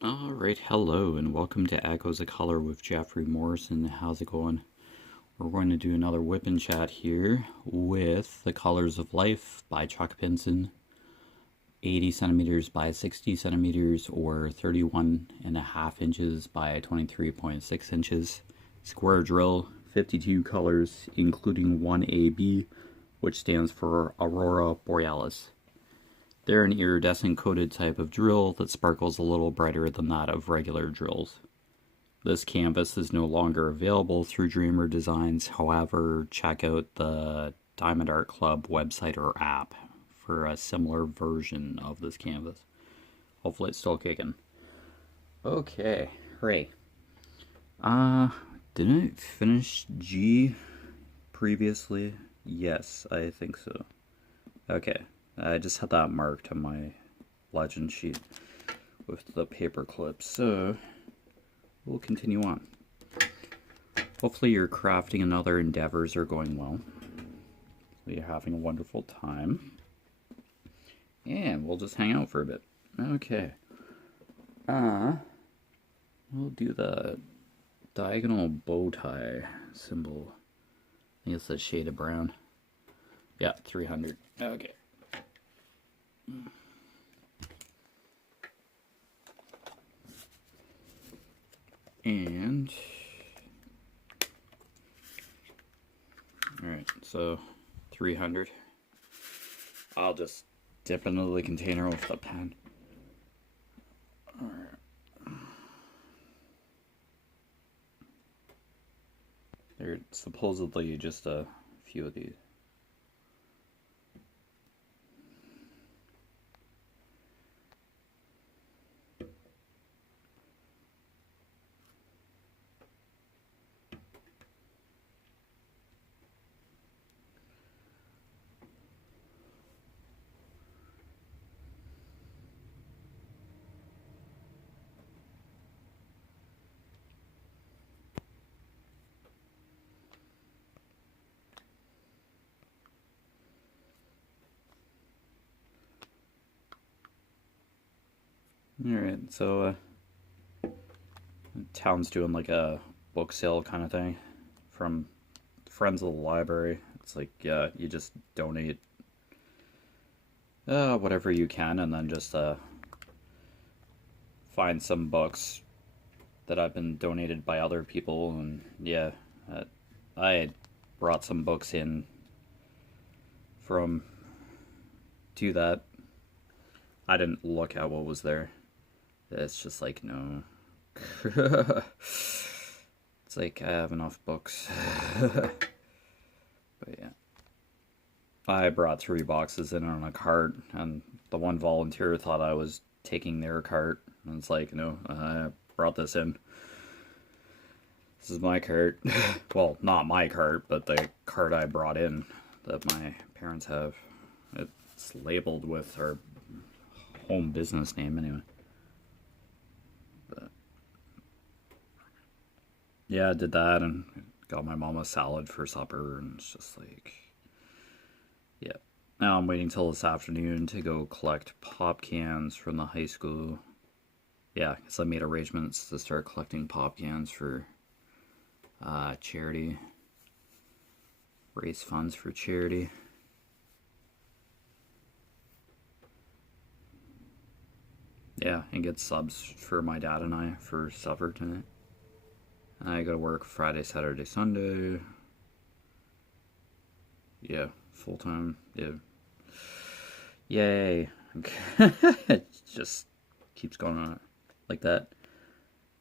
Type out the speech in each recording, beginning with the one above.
Alright, hello and welcome to Echoes of Color with Jefferey Morrison. How's it going? We're going to do another WIP Chat here with The Colors of Life by Chuck Pinson, 80 centimeters by 60 centimeters or 31.5 inches by 23.6 inches. Square drill, 52 colors, including one AB, which stands for Aurora Borealis. They're an iridescent coated type of drill that sparkles a little brighter than that of regular drills. This canvas is no longer available through Dreamer Designs, however, check out the Diamond Art Club website or app for a similar version of this canvas. Hopefully it's still kicking. Okay, hooray. Didn't I finish G previously? Yes, I think so. Okay. I just had that marked on my legend sheet with the paper clip, so we'll continue on. Hopefully your crafting and other endeavors are going well. You're having a wonderful time. And we'll just hang out for a bit. Okay. We'll do the diagonal bow tie symbol. I think it's a shade of brown. Yeah, 300. Okay. And alright, so 300. I'll just dip into the container with the pen. Alright. There's supposedly just a few of these. Alright, so town's doing like a book sale kind of thing from friends of the library. It's like, yeah, you just donate whatever you can and then just find some books that have been donated by other people. And yeah, I brought some books in from to that. I didn't look at what was there. It's just like, no. It's like, I have enough books. But yeah. I brought 3 boxes in on a cart, and the one volunteer thought I was taking their cart. And it's like, no, I brought this in. This is my cart. Well, not my cart, but the cart I brought in that my parents have. It's labeled with our home business name anyway. But yeah, I did that and got my mom a salad for supper, and it's just like, yeah. Now I'm waiting till this afternoon to go collect pop cans from the high school. Yeah, because I made arrangements to start collecting pop cans for charity. Raise funds for charity. Yeah, and get subs for my dad and I for supper tonight. I go to work Friday, Saturday, Sunday. Yeah, full time. Yeah. Yay. It just keeps going on like that.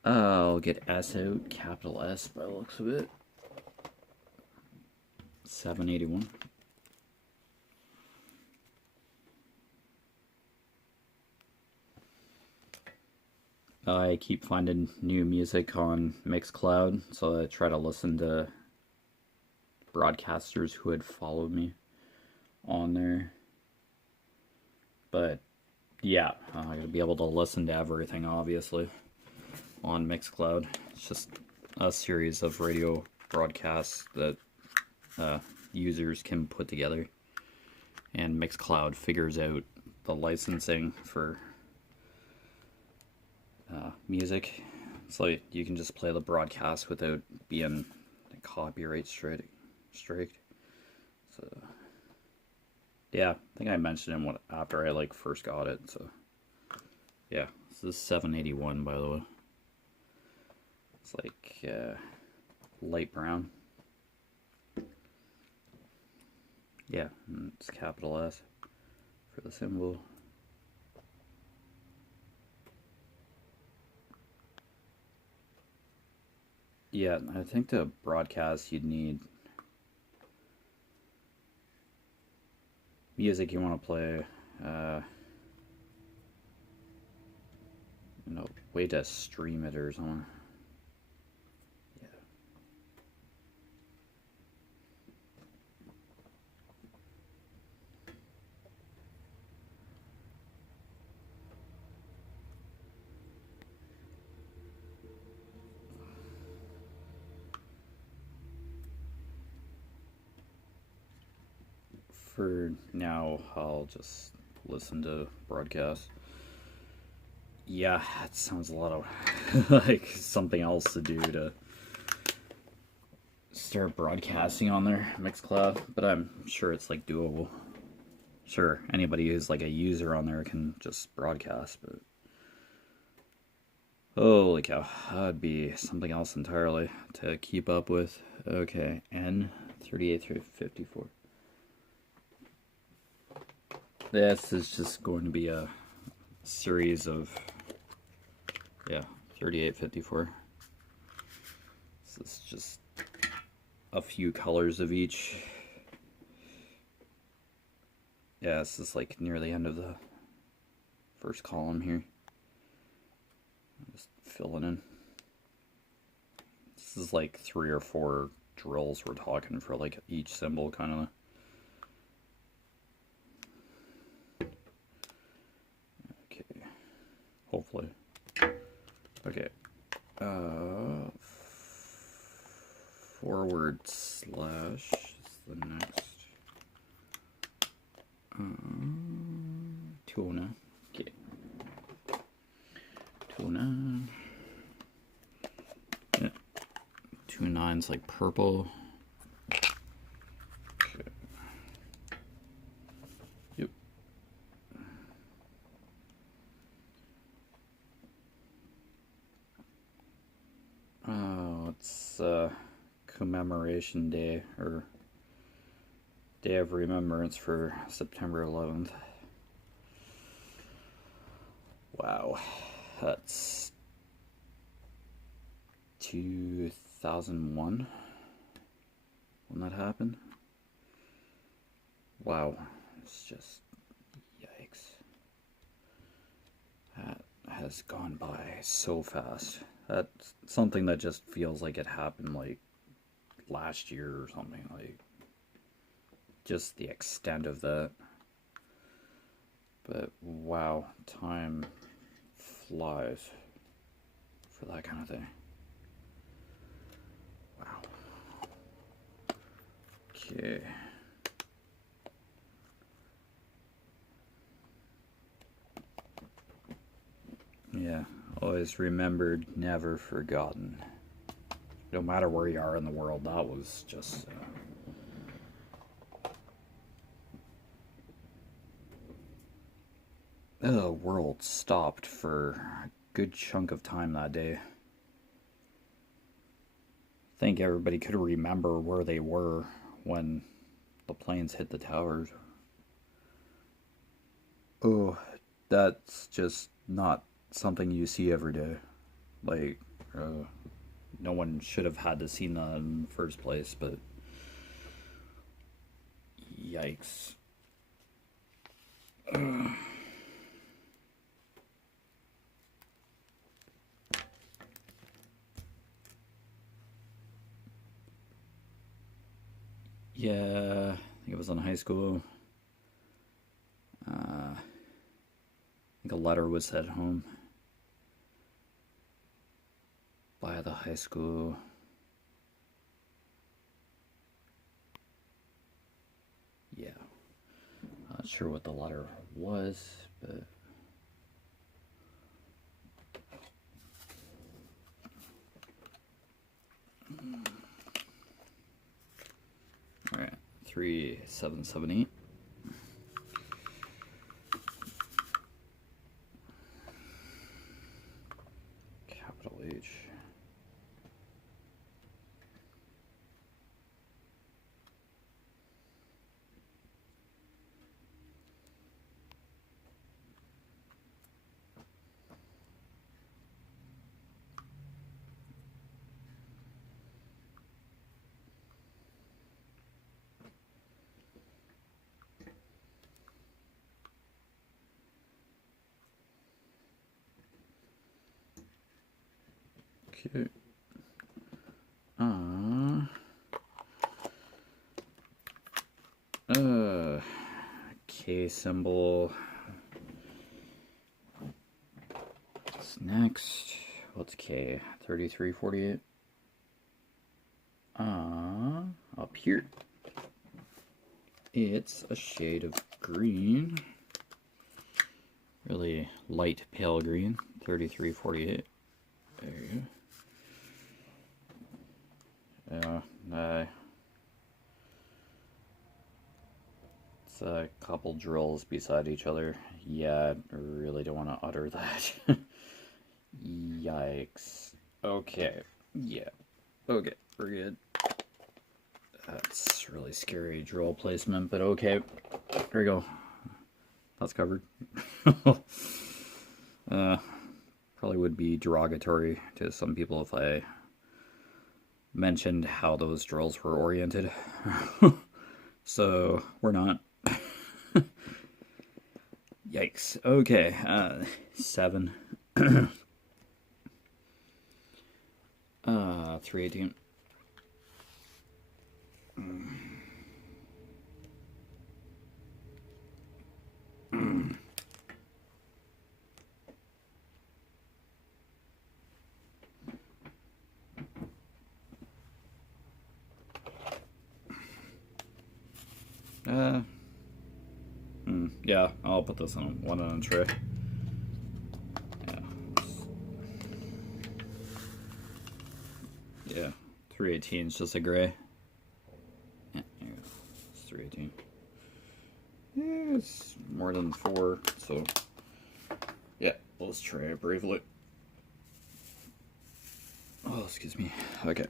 I'll get S out, capital S by the looks of it. 781. I keep finding new music on Mixcloud, so I try to listen to broadcasters who had followed me on there. But yeah, I gotta be able to listen to everything, obviously, on Mixcloud. It's just a series of radio broadcasts that users can put together, and Mixcloud figures out the licensing for music. It's like you can just play the broadcast without being copyright strike. So yeah, I think I mentioned it after I like first got it. So yeah, this is 781 by the way. It's like light brown. Yeah, and it's capital S for the symbol. Yeah, I think to broadcast you'd need music you want to play, you know, way to stream it or something. Yeah. For now, I'll just listen to broadcasts. Yeah, it sounds a lot of like something else to do to start broadcasting on their Mixcloud, but I'm sure it's like doable. Sure, anybody who's like a user on there can just broadcast, but holy cow, that'd be something else entirely to keep up with. Okay, N38 through 54. This is just going to be a series of, yeah, 3854. This is just a few colors of each. Yeah, this is like near the end of the first column here. I'm just filling in. This is like 3 or 4 drills we're talking for like each symbol kind of. Okay, hopefully. Okay, forward slash is the next. 209. Okay. 209. Yeah. 29's like purple. Okay. Yep. Oh, it's commemoration day, or Day of Remembrance for September 11th. Wow, that's 2001 when that happened. Wow, it's just yikes. That has gone by so fast. That's something that just feels like it happened like last year or something, like just the extent of that. But wow, time flies for that kind of thing. Wow. Okay. Yeah, always remembered, never forgotten. No matter where you are in the world, that was just the world stopped for a good chunk of time that day. I think everybody could remember where they were when the planes hit the towers. Oh, that's just not something you see every day. Like, no one should have had to see that in the first place, but yikes. Yeah, I think it was in high school. I think a letter was sent home by the high school. Yeah, not sure what the letter was, but 3778. Capital H. Okay. K symbol. What's next? What's K? 3348. Up here. It's a shade of green. Really light pale green. 3348. There you go. It's a couple drills beside each other. Yeah, I really don't want to utter that. Yikes. Okay. Yeah. Okay, we're good. That's really scary drill placement, but okay. There we go. That's covered. Probably would be derogatory to some people if I mentioned how those drills were oriented. So, we're not. Yikes. Okay, 7. 318. Yeah, I'll put this on one on a tray. Yeah, 318 is just a gray. Yeah, there you go. It's 318. Yeah, it's more than 4, so yeah, let's try it bravely. Oh, excuse me. Okay.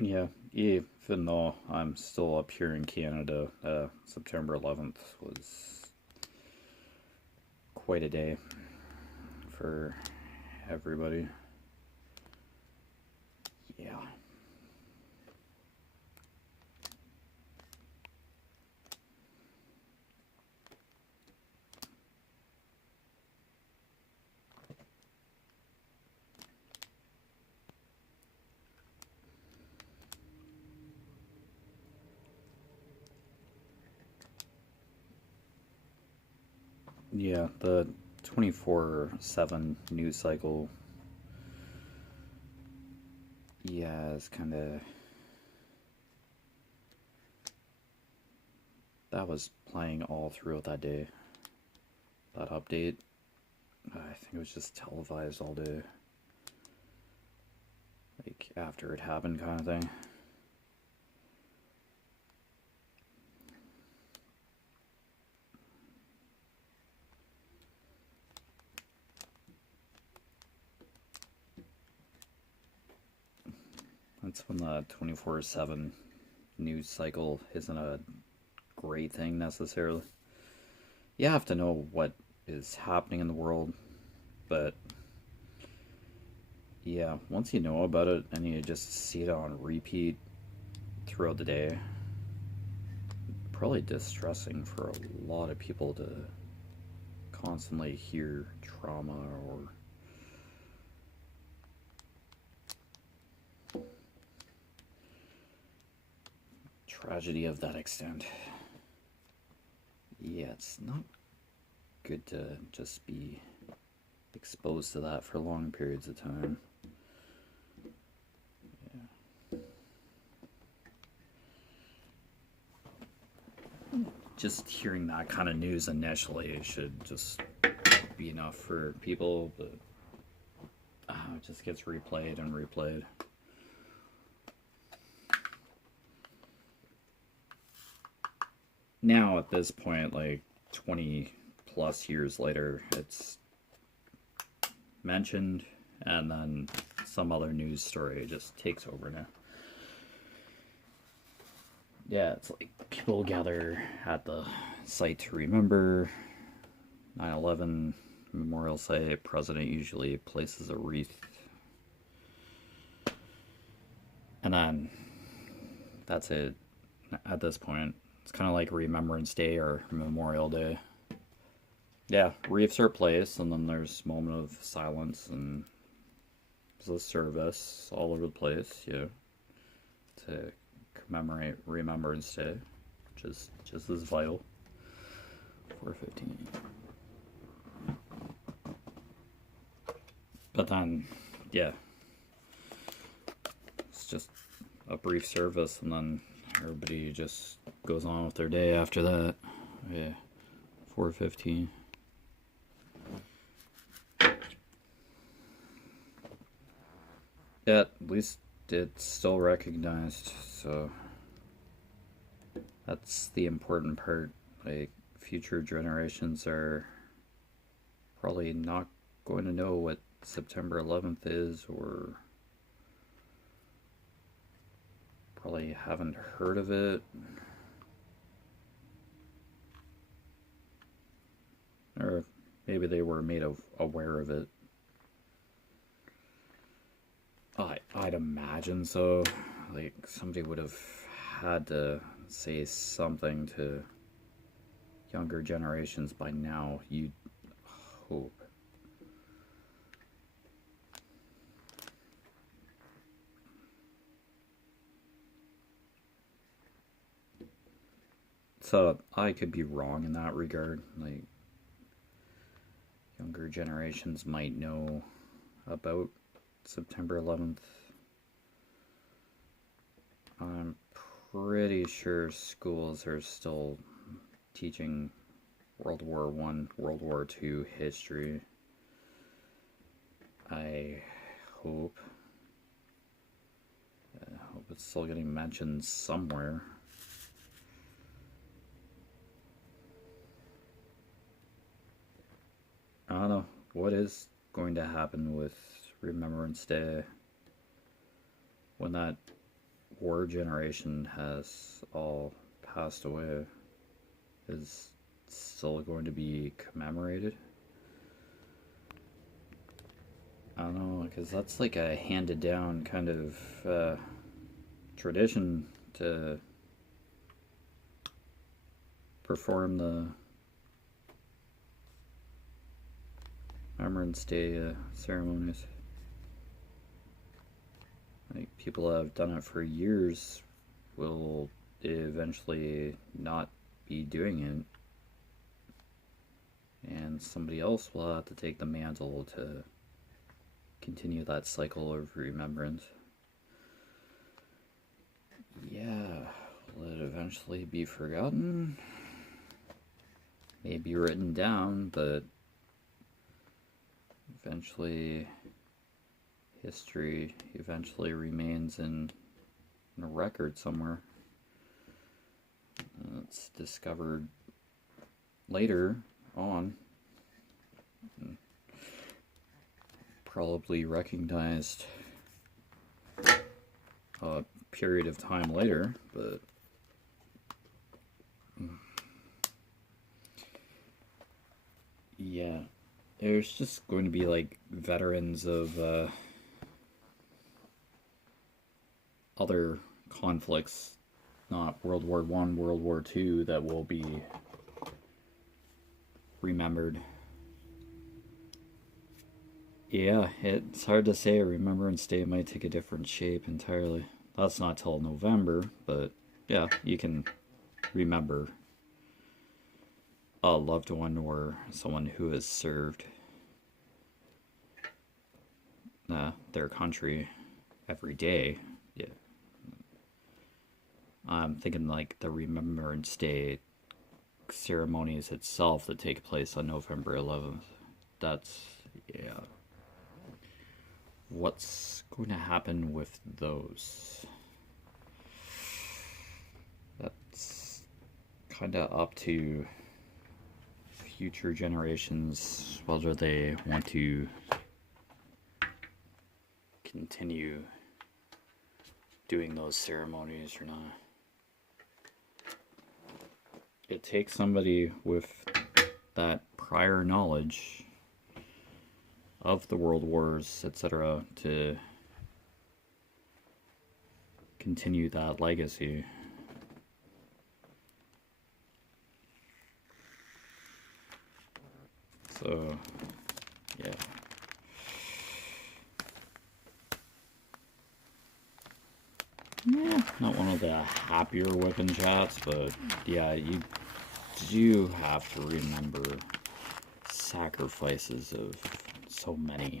Yeah, even though I'm still up here in Canada, September 11th was quite a day for everybody. Yeah. Yeah, the 24/7 news cycle, yeah, is kind of, that was playing all throughout that day, that update. I think it was just televised all day, like after it happened kind of thing. That's when the 24/7 news cycle isn't a great thing necessarily. You have to know what is happening in the world, but yeah, once you know about it and you just see it on repeat throughout the day, probably distressing for a lot of people to constantly hear trauma or tragedy of that extent. Yeah, it's not good to just be exposed to that for long periods of time. Just hearing that kind of news initially should just be enough for people, but it just gets replayed and replayed. Now at this point, like 20 plus years later, it's mentioned and then some other news story just takes over now. Yeah, it's like people gather at the site to remember 9/11 memorial site. President usually places a wreath, and then that's it. At this point, it's kind of like Remembrance Day or Memorial Day. Yeah, wreaths are placed, and then there's a moment of silence, and there's a service all over the place, yeah, to commemorate Remembrance Day, which is just as vital. 4:15. But then, yeah, it's just a brief service, and then everybody just goes on with their day after that. Yeah, 4:15. Yeah, at least it's still recognized, so that's the important part. Like, future generations are probably not going to know what September 11th is, or probably haven't heard of it, or maybe they were made aware of it. I'd imagine so. Like, somebody would have had to say something to younger generations by now, you'd hope. So I could be wrong in that regard. Like, younger generations might know about September 11th. I'm pretty sure schools are still teaching World War I, World War II history. I hope. It's still getting mentioned somewhere. I don't know what is going to happen with Remembrance Day when that war generation has all passed away. Is still going to be commemorated? I don't know, because that's like a handed down kind of tradition to perform the Remembrance Day ceremonies. Like, people have done it for years will eventually not be doing it, and somebody else will have to take the mantle to continue that cycle of remembrance. Yeah, will it eventually be forgotten? Maybe written down, but eventually history eventually remains in a record somewhere. It's discovered later on, probably recognized a period of time later, but yeah, there's just going to be like veterans of other conflicts, not World War I, World War II, that will be remembered. Yeah, it's hard to say. Remembrance Day might take a different shape entirely. That's not till November, but yeah, you can remember a loved one or someone who has served their country every day. Yeah. I'm thinking like the Remembrance Day ceremonies itself that take place on November 11th. That's, yeah. What's going to happen with those? That's kind of up to future generations whether they want to continue doing those ceremonies or not. It takes somebody with that prior knowledge of the world wars, etc., to continue that legacy. So, yeah. Yeah, not one of the happier weapon chats, but yeah, you do have to remember sacrifices of so many.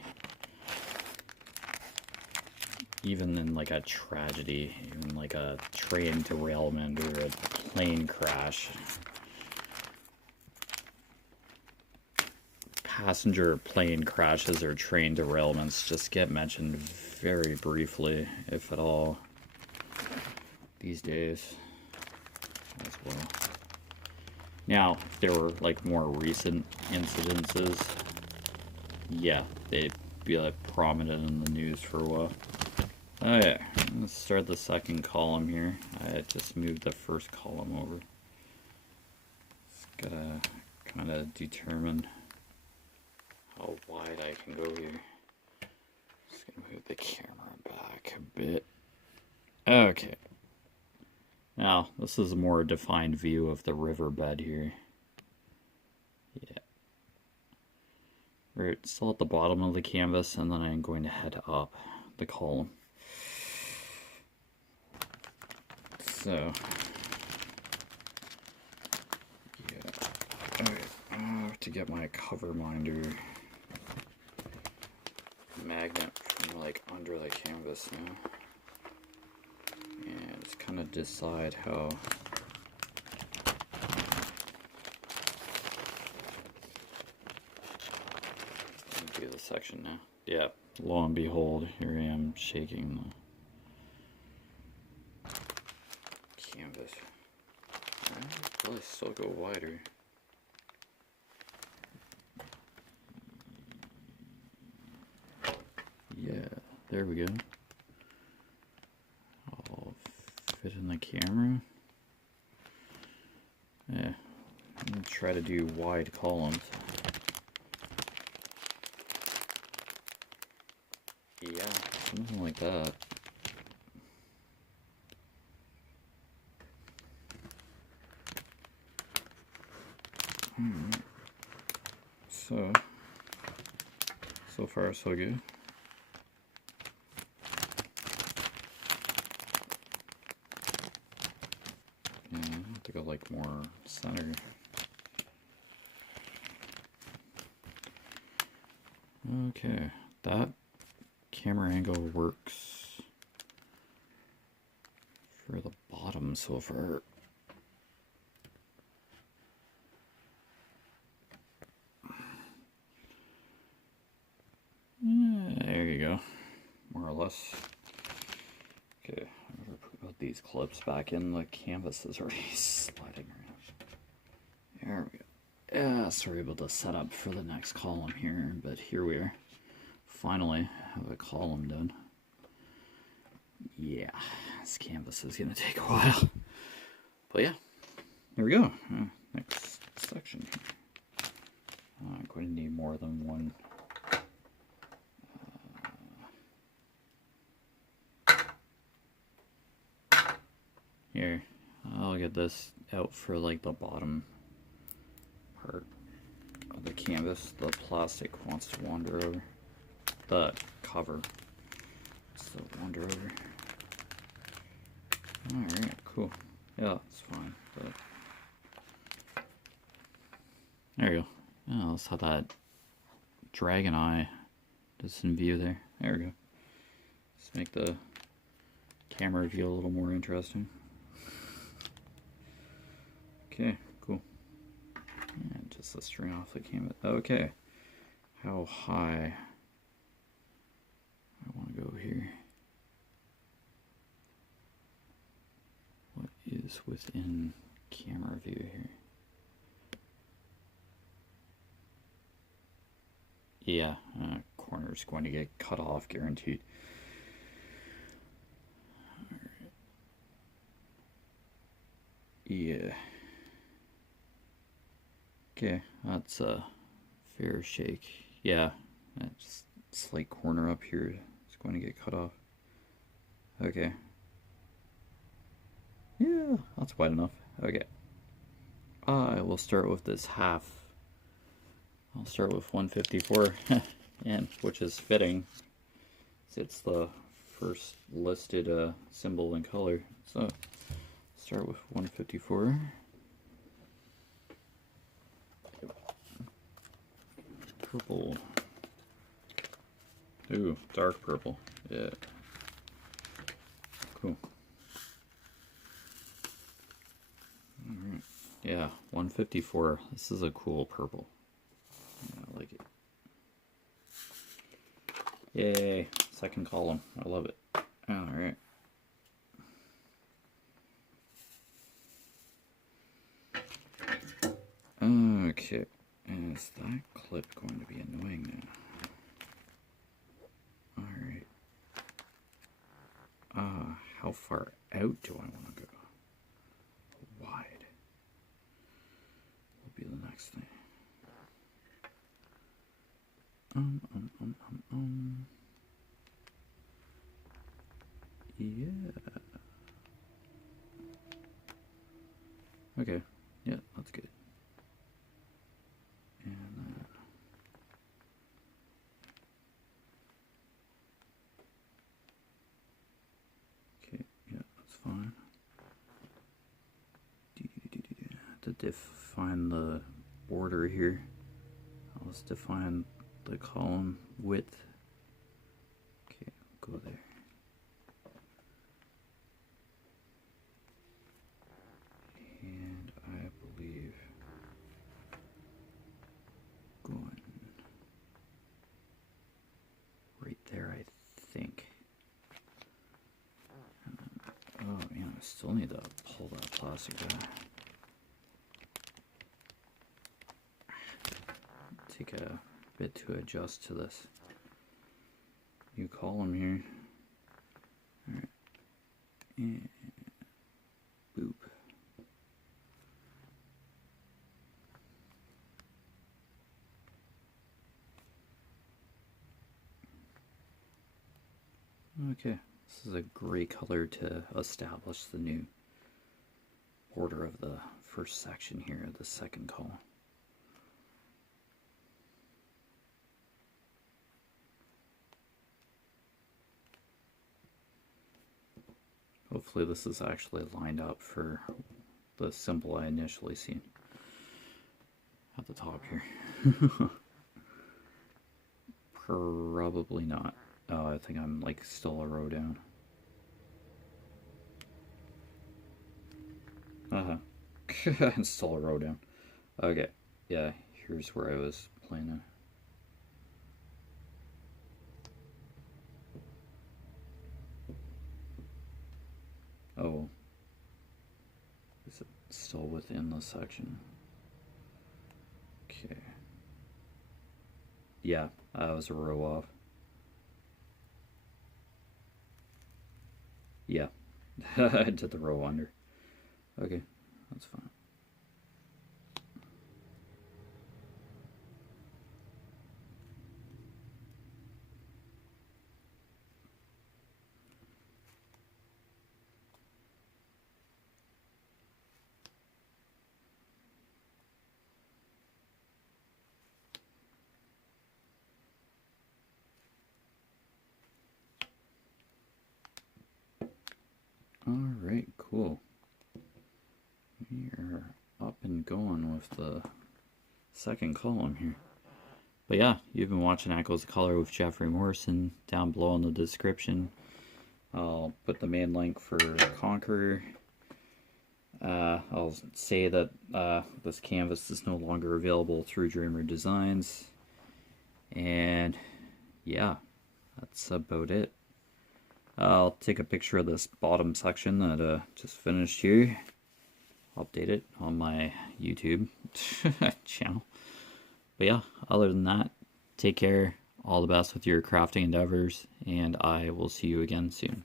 Even in like a tragedy, even like a train derailment or a plane crash. Passenger plane crashes or train derailments just get mentioned very briefly, if at all, these days as well. Now, if there were like more recent incidences, yeah, they'd be like prominent in the news for a while. Oh yeah, let's start the second column here. I just moved the first column over. Just gotta kind of determine how wide I can go here. Just gonna move the camera back a bit. Okay. Now, this is a more defined view of the riverbed here. Yeah. We're still at the bottom of the canvas, and then I'm going to head up the column. So, yeah. Alright, I have to get my cover minder magnet from like under the canvas now. And just kind of decide how do the section now. Yeah, lo and behold, here I am shaking the canvas. I'll probably still go wider. Yeah, there we go. I'll fit in the camera. Yeah, I'm gonna try to do wide columns. Yeah, something like that. Alright. So far so good. Yeah, I have to go like more center. Okay, that camera angle works for the bottom so far. There you go, more or less. Okay, I'm gonna put these clips back in. The canvas is already sliding around. There we go. Yeah, sorry about the setup for the next column here, but here we are. Finally have a column done. Yeah, this canvas is gonna take a while. But yeah, there we go. Next section. I'm going to need more than one. Here, I'll get this out for like the bottom part of the canvas. The plastic wants to wander over. The cover wants to wander over. Alright, cool. Yeah, it's fine. But There you go. Oh, let's have that dragon eye just in view there. There we go. Let's make the camera view a little more interesting. Okay, cool. And just the string off the canvas. Okay. How high I want to go here? What is within camera view here? Yeah, corner's going to get cut off, guaranteed. Yeah. Okay, that's a fair shake. Yeah, that slight corner up here is going to get cut off. Okay. Yeah, that's wide enough. Okay. I will start with this half. I'll start with 154, and which is fitting. It's the first listed symbol in color. So start with 154. Purple. Ooh, dark purple. Yeah. Cool. Alright. Yeah, 154. This is a cool purple. I like it. Yay. Second column. I love it. Alright. Okay. Is that clip going to be annoying now? Alright. How far out do I want to go? Wide will be the next thing. Yeah. Okay. Yeah, that's good. And then okay, yeah, that's fine. To define the border here, let's define the column width. Okay, go there. And I believe going right there, I think. And then, oh man, I still need to pull that plastic back. Take a bit to adjust to this new column here. Alright. And boop. Okay, this is a great color to establish the new border of the first section here, the second column. Hopefully this is actually lined up for the symbol I initially seen at the top here. Probably not. Oh, I think I'm like still a row down. I'm still a row down. Okay, yeah, here's where I was planning. Oh, is it still within the section? Okay. Yeah, I was a row off. Yeah, I did the row under. Okay, that's fine. Alright, cool. We are up and going with the second column here. But yeah, you've been watching Echoes of Color with Jefferey Morrison. Down below in the description, I'll put the main link for Conqueror. I'll say that this canvas is no longer available through Dreamer Designs. And yeah, that's about it. I'll take a picture of this bottom section that just finished here. Update it on my YouTube channel. But yeah, other than that, take care. All the best with your crafting endeavors, and I will see you again soon.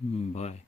Bye.